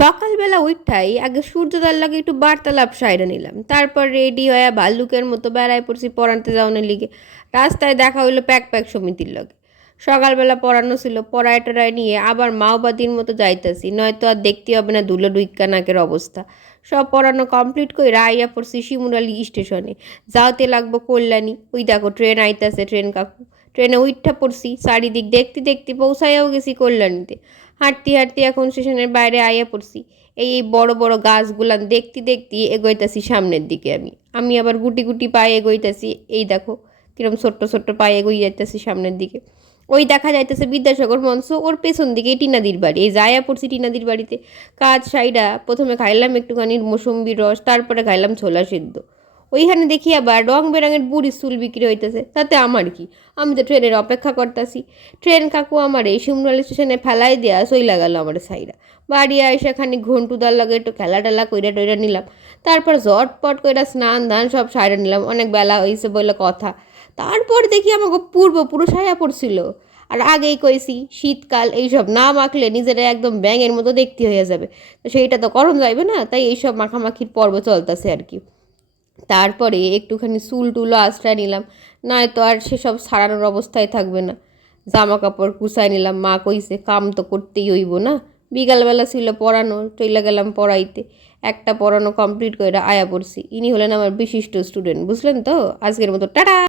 সকালবেলা উইঠাই আগে সূর্যোদয়ের লাগে একটু বার্তালাপ সাইরা নিলাম, তারপর রেডি হয়ে ভাল্লুকের মতো বেড়ায় পড়ছি পড়ানতে যাওয়ানোর লিগে। রাস্তায় দেখা হইলো প্যাক প্যাক সমিতির লগে। সকালবেলা পড়ানো ছিল, পড়ায় টড়ায় নিয়ে আবার মাওবাদীর মতো যাইতাছি, নয়তো আর দেখতে হবে না ধুলো ডুইক্কা নাকের অবস্থা। সব পড়ানো কমপ্লিট করে আইয়া পড়ছি শিমুরালি স্টেশনে। যাওতে লাগবো কল্যাণী। ওই দেখো ট্রেন আইতাছে, ট্রেন কাকু। ট্রেনে উইঠা পড়ছি, চারিদিক দেখতে দেখতে পৌঁছাইয়াও গেছি কল্যাণীতে। হাঁটতে হাঁটতে এখন স্টেশনের বাইরে আইয়া পড়ছি। এই বড় বড় গাছগুলান দেখতে দেখতে এগোইতাছি সামনের দিকে। আমি আবার গুটি গুটি পায়ে এগোইতাছি। এই দেখো কিরম ছোট্ট ছোট্ট পায়ে এগোই যাইতেছি সামনের দিকে। ওই দেখা যাইতেছে বিদ্যাসাগর মঞ্চ, ওর পেছন দিকে টিনাদির বাড়ি। এই যাইয়া পড়ছি টিনাদির বাড়িতে। কাজ সাইডা প্রথমে খাইলাম একটুখানি মৌসুম্বির রস, তারপরে খাইলাম ছোলা সিদ্ধ। ওইখানে দেখি আবার রং বেরঙের বুড়ি চুল বিক্রি হইতেছে, তাতে আমার কি? আমি তো ট্রেনের অপেক্ষা করতেছি। ট্রেন কাকু আমার এই শিমুরালি স্টেশনে ফেলাই দেয়া চইলা গেল আমার সাইডা। বাড়ি আইসা খানি ঘন্টুদার লাগে একটু খেলা টেলা কইরা টইরা নিলাম। তারপর ঝটপট কইরা স্নান ধান সব সাইরা নিলাম, অনেক বেলা হয়েছে বলে কথা। তারপর দেখি আমাকে পূর্বপুরুষ আয়া পড়ছিল। আর আগেই কইছি শীতকাল এইসব না মাখলে নিজেরা একদম ব্যাঙের মতো দেখতে হয়ে যাবে। তো সেইটা তো করণ যাইবে না, তাই এইসব মাখামাখির পর্ব চলতেছে আর কি। তারপরে একটুখানি চুল টুলও আশ্রয় নিলাম, নয়তো আর সেসব সারানোর অবস্থায় থাকবে না। জামা কাপড় কুচাই নিলাম, মা কইছে কাম তো করতেই হইব না। বিকালবেলা ছিল পড়ানো, চইলা গেলাম পড়াইতে। একটা পড়ানো কমপ্লিট করে আয়া পড়ছি। ইনি হলেন আমার বিশিষ্ট স্টুডেন্ট, বুঝলেন তো? আজকের মতো টাটা।